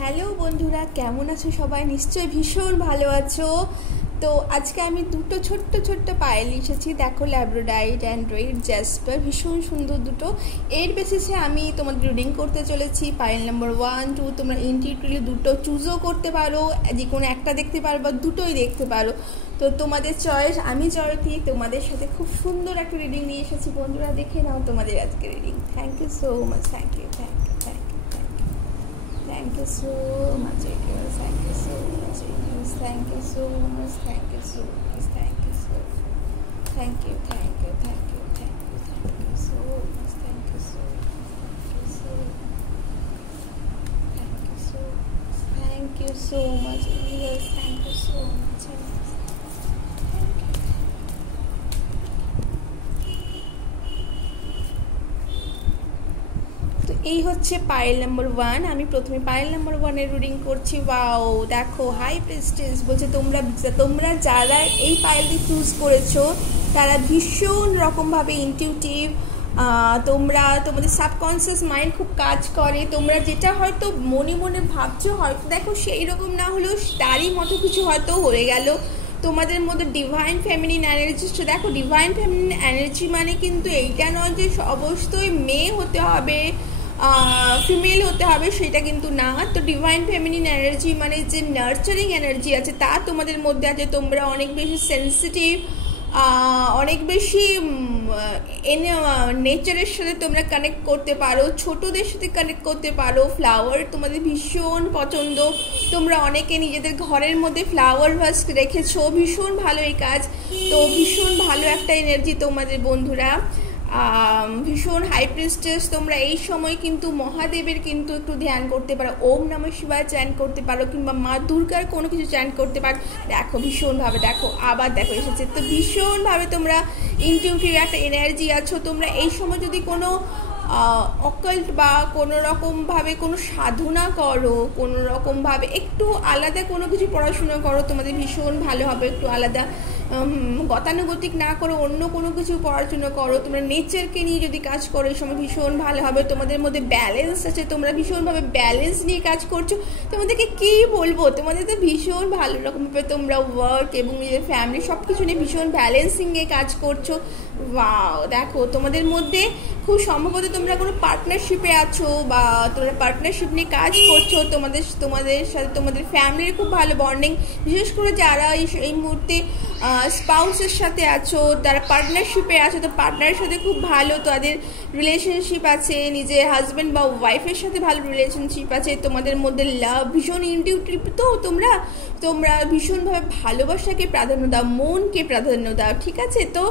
Hello বন্ধুরা, কেমন আছো সবাই? নিশ্চয়ই ভীষণ ভালো আছো। তো আজকে আমি দুটো ছোট্ট ছোট্ট পায়েল এসেছি, দেখো, ল্যাব্রাডাইট অ্যান্ড রেড জ্যাসপার, ভীষণ সুন্দর দুটো। এর বেসিসে আমি তোমাদের রিডিং করতে চলেছি। পায়েল নাম্বার 1, 2 তোমরা ইন্ডিভিজুয়ালি দুটো চুজও করতে পারো, যে কোনো একটা দেখতে পারো বা দুটোই দেখতে পারো, তো তোমাদের চয়েস। আমি জয়তী তোমাদের সাথে খুব সুন্দর একটা রিডিং নিয়ে এসেছি। বন্ধুরা দেখে নাও তোমাদের আজকে reading. Thank you so much, thank you, thank you, thank you, thank you, thank you so much, Akira. Thank you so much, Akira. Thank you so much, thank you so much, thank you so much. Thank you, thank you, thank you, thank you, thank you so much, thank you so much, thank you so much, thank you so much, Akira. Thank you so much, thank you. এই হচ্ছে Payel number 1। আমি প্রথমে Payel number 1 এর reading করছি। Wow, দেখো, high Prestige বলছে তোমরা যারা এই পায়েলটি চুজ করেছো তারা ভীষণ রকমভাবে ইনটিউটিভ। তোমাদের সাবকনসিয়াস মাইন্ড খুব কাজ করে। তোমরা যেটা হয়তো মনে মনে ভাবছো, হয়তো দেখো সেই রকম না হলেও তারই মতো কিছু হয়তো হয়ে গেল তোমাদের মধ্যে। ডিভাইন ফেমিনিন এনার্জি, দেখো, ডিভাইন ফেমিনিন এনার্জি মানে কিন্তু এইটা নয় যে অবশ্যই মেয়ে হতে হবে, ফিমেল হতে হবে, সেটা কিন্তু না। তো ডিভাইন ফেমিনিন এনার্জি মানে যে নার্চারিং এনার্জি আছে তা তোমাদের মধ্যে আছে। তোমরা অনেক বেশি সেন্সিটিভ, অনেক বেশি নেচারের সাথে তোমরা কানেক্ট করতে পারো, ছোটদের সাথে কানেক্ট করতে পারো। ফ্লাওয়ার তোমাদের ভীষণ পছন্দ। তোমরা অনেকে নিজেদের ঘরের মধ্যে ফ্লাওয়ার ভাস রেখেছো, ভীষণ ভালো এই কাজ। তো ভীষণ ভালো একটা এনার্জি তোমাদের বন্ধুরা। ভীষণ হাই প্রিস্টেস। তোমরা এই সময় কিন্তু মহাদেবের কিন্তু একটু ধ্যান করতে পারো, ওম নমঃ শিবায় চ্যান্ট করতে পারো, কিংবা মা দুর্গার কোনো কিছু চ্যান্ট করতে পারো। দেখো ভীষণভাবে, দেখো আবার দেখো এসেছে। তো ভীষণভাবে তোমরা ইনটিউটিভ একটা এনার্জি আছো। তোমরা এই সময় যদি কোনো অকাল্ট বা কোনো রকমভাবে কোনো সাধনা করো, কোনো রকমভাবে একটু আলাদা কোনো কিছু পড়াশোনা করো, তোমাদের ভীষণ ভালো হবে। একটু আলাদা, গতানুগতিক না করো, অন্য কোনো কিছু পড়াশোনা করো। তোমরা নেচারকে নিয়ে যদি কাজ করো এই সময় ভীষণ ভালো হবে। তোমাদের মধ্যে ব্যালেন্স আছে, তোমরা ভীষণভাবে ব্যালেন্স নিয়ে কাজ করছো। তোমাদেরকে কি বলবো, তোমাদের তো ভীষণ ভালো রকমভাবে তোমরা ওয়ার্ক এবং নিজের ফ্যামিলি সব কিছু নিয়ে ভীষণ ব্যালেন্সিংয়ে কাজ করছো। ওয়াও, দেখো তোমাদের মধ্যে খুব সম্ভবত তোমরা কোনো পার্টনারশিপে আছো বা তোমরা পার্টনারশিপ নিয়ে কাজ করছো। তোমাদের সাথে তোমাদের ফ্যামিলির খুব ভালো বন্ডিং, বিশেষ করে যারা এই মুহূর্তে স্পাউসের সাথে আছো, তারা পার্টনারশিপে আছো, তো পার্টনারের সাথে খুব ভালো তাদের রিলেশনশিপ আছে, নিজের হাজব্যান্ড বা ওয়াইফের সাথে ভালো রিলেশনশিপ আছে। তোমাদের মধ্যে লাভ, ভীষণ ইনটিউটিভ। তো তোমরা ভীষণভাবে ভালোবাসাকে প্রাধান্য দাও, মনকে প্রাধান্য দাও, ঠিক আছে? তো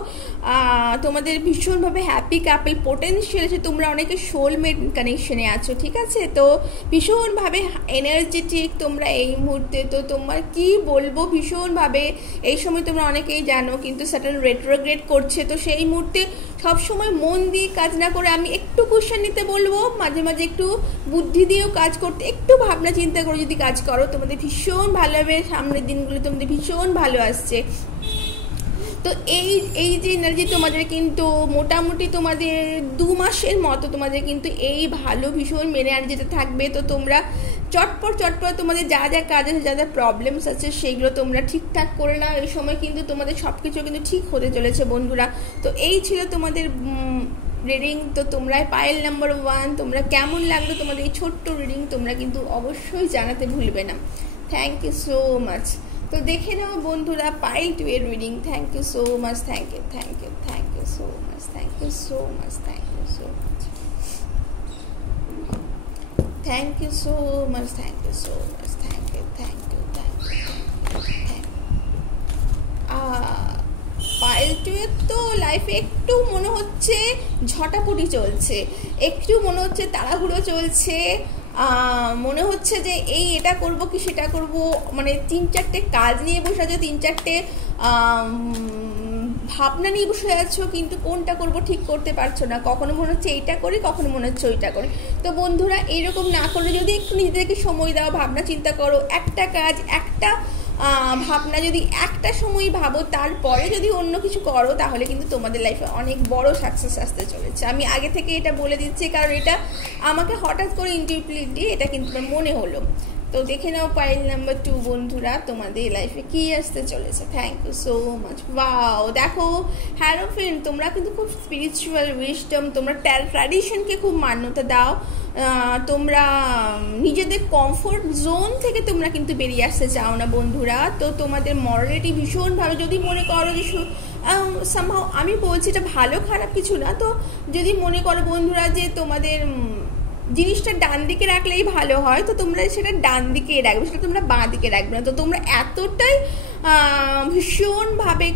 তোমাদের ভীষণভাবে হ্যাপি কাপল পোটেনশিয়াল আছে। তোমরা অনেকে সোলমেট কানেকশনে আছো, ঠিক আছে? তো ভীষণভাবে এনার্জেটিক তোমরা এই মুহূর্তে। তো তোমার কি বলবো, ভীষণভাবে এই সময় তোমরা অনেকেই জানো কিন্তু স্যাটার্ন রেট্রোগ্রেড করছে। তো সেই মুহূর্তে সবসময় মন দিয়ে কাজ না করে আমি একটু কোশ্চেন নিতে বলবো, মাঝে মাঝে একটু বুদ্ধি দিয়েও কাজ করতে, একটু ভাবনা চিন্তা করে যদি কাজ করো তোমাদের ভীষণ ভালো হবে। সামনের দিনগুলো তোমাদের ভীষণ ভালো আসছে। তো এই যে এনার্জি তোমাদের কিন্তু মোটামুটি তোমাদের 2 মাসের মতো তোমাদের কিন্তু এই ভালো ভীষণ মেনে এনার্জিতে থাকবে। তো তোমরা চটপট তোমাদের যা যা কাজ আছে, যা যা প্রবলেমস আছে সেইগুলো তোমরা ঠিকঠাক করে নাও। এই সময় কিন্তু তোমাদের সব কিছু কিন্তু ঠিক হতে চলেছে বন্ধুরা। তো এই ছিল তোমাদের রিডিং। তো তোমরা পায়েল নাম্বার 1, তোমরা কেমন লাগলো তোমাদের এই ছোট্ট রিডিং, তোমরা কিন্তু অবশ্যই জানাতে ভুলবে না। Thank you so much. তো দেখে নাও বন্ধুরা পায়েল 2 এর reading. Thank you so much, thank you, thank you, thank you so much, thank you so much, thank you so much, thank you so much, thank you so much, thank you, thank you, thank you, thank you. Payel 2 এর তো লাইফে একটু মনে হচ্ছে ঝটাপটি চলছে, একটু মনে হচ্ছে তাড়াহুড়ো চলছে, মনে হচ্ছে যে এটা করব কি সেটা করব, মানে 3-4টে কাজ নিয়ে বসে আছে, 3-4টে ভাবনা নিয়ে বসে আছো, কিন্তু কোনটা করব ঠিক করতে পারছো না। কখনো মনে হচ্ছে এইটা করি, কখনো মনে হচ্ছে ওইটা করি। তো বন্ধুরা এইরকম না করে যদি একটু নিজেদেরকে সময় দাও, ভাবনা চিন্তা করো, একটা কাজ একটা ভাবনা যদি একটা সময় ভাবো, তারপরে যদি অন্য কিছু করো, তাহলে কিন্তু তোমাদের লাইফে অনেক বড় সাকসেস আসতে চলেছে। আমি আগে থেকে এটা বলে দিচ্ছি, কারণ এটা আমাকে হঠাৎ করে ইনটিউটিভলি এটা কিন্তু মনে হলো। তো দেখে নাও পাইল নাম্বার 2 বন্ধুরা, তোমাদের লাইফে কি আসতে চলেছে। Thank you so much. Wow, দেখো হ্যালো ফ্রেন্ড, তোমরা কিন্তু খুব স্পিরিচুয়াল, উইজডম, তোমরা ট্র্যাডিশনকে খুব মান্যতা দাও, তোমরা নিজেদের কমফোর্ট জোন থেকে তোমরা কিন্তু বেরিয়ে আসতে চাও না বন্ধুরা। তো তোমাদের মরালিটি ভীষণভাবে, যদি মনে করো যে সামহাও, আমি বলছি এটা ভালো খারাপ কিছু না, তো যদি মনে করো বন্ধুরা যে তোমাদের জিনিসটা ডান দিকে রাখলেই ভালো হয়, তো তোমরা সেটা ডান দিকে রাখবে, সেটা তোমরা বাঁ দিকে রাখবে না। তো তোমরা এতটাই ভীষণভাবে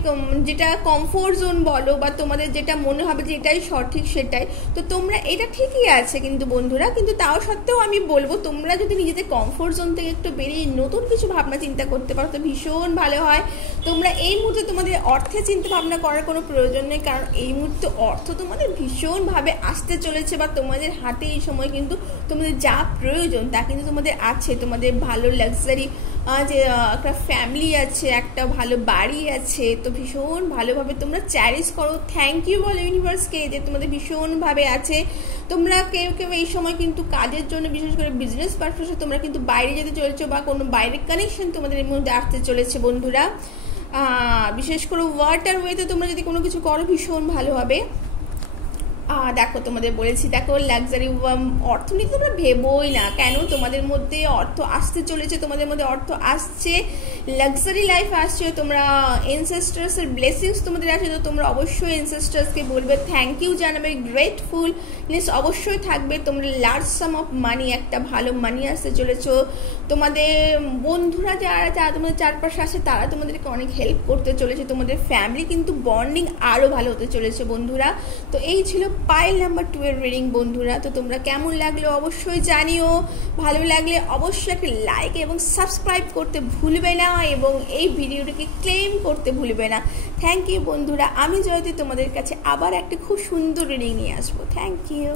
যেটা কমফোর্ট জোন বলো, বা তোমাদের যেটা মনে হবে যে এটাই সঠিক সেটাই, তো তোমরা এটা ঠিকই আছে কিন্তু বন্ধুরা। কিন্তু তাও সত্ত্বেও আমি বলবো, তোমরা যদি নিজেদের কমফোর্ট জোন থেকে একটু বেরিয়ে নতুন কিছু ভাবনা চিন্তা করতে পারো, তো ভীষণ ভালো হয়। তোমরা এই মুহূর্তে তোমাদের অর্থে চিন্তা ভাবনা করার কোনো প্রয়োজন নেই, কারণ এই মুহূর্তে অর্থ তোমাদের ভীষণভাবে আসতে চলেছে, বা তোমাদের হাতে এই সময় কিন্তু তোমাদের যা প্রয়োজন তা কিন্তু তোমাদের আছে। তোমাদের ভালো লাক্সারি যে একটা ফ্যামিলি আছে, একটা ভালো বাড়ি আছে, তো ভীষণ ভালোভাবে তোমরা চ্যারিশ করো। থ্যাংক ইউ বলো ইউনিভার্সকে যে তোমাদের ভীষণভাবে আছে। তোমরা কেউ কেউ এই সময় কিন্তু কাজের জন্য, বিশেষ করে বিজনেস পারপাসে তোমরা কিন্তু বাইরে যেতে চলেছো, বা কোনো বাইরের কানেকশন তোমাদের এর মধ্যে আসতে চলেছে বন্ধুরা। বিশেষ করে ওয়াটার ওয়েতে তোমরা যদি কোনো কিছু করো ভীষণ ভালো হবে। দেখো তোমাদের বলেছি, দেখো লাক্সারি অর্থনীতি তোমরা ভেবোই না কেন, তোমাদের মধ্যে অর্থ আসতে চলেছে, তোমাদের মধ্যে অর্থ আসছে, লাক্সারি লাইফ আসছে। তোমরা এনসেস্টার্সের ব্লেসিংস তোমাদের আছে, তো তোমরা অবশ্যই এনসেস্টার্সকে বলবে থ্যাংক ইউ জানাবে, গ্রেটফুলনেস অবশ্যই থাকবে। তোমরা লার্জ সাম অফ মানি, একটা ভালো মানি আসতে চলেছো। তোমাদের বন্ধুরা যারা তোমাদের চারপাশে আসে, তারা তোমাদেরকে অনেক হেল্প করতে চলেছে। তোমাদের ফ্যামিলি কিন্তু বন্ডিং আরও ভালো হতে চলেছে বন্ধুরা। তো এই ছিল পাইল নাম্বার 2 এর রিডিং বন্ধুরা। তো তোমরা কেমন লাগলো অবশ্যই জানিও, ভালো লাগলে অবশ্যই একটা লাইক এবং সাবস্ক্রাইব করতে ভুলবে না, এবং এই ভিডিওটাকে ক্লেম করতে ভুলবে না। থ্যাংক ইউ বন্ধুরা। আমি জয়তী তোমাদের কাছে আবার একটা খুব সুন্দর রিডিং নিয়ে আসবো। Thank you.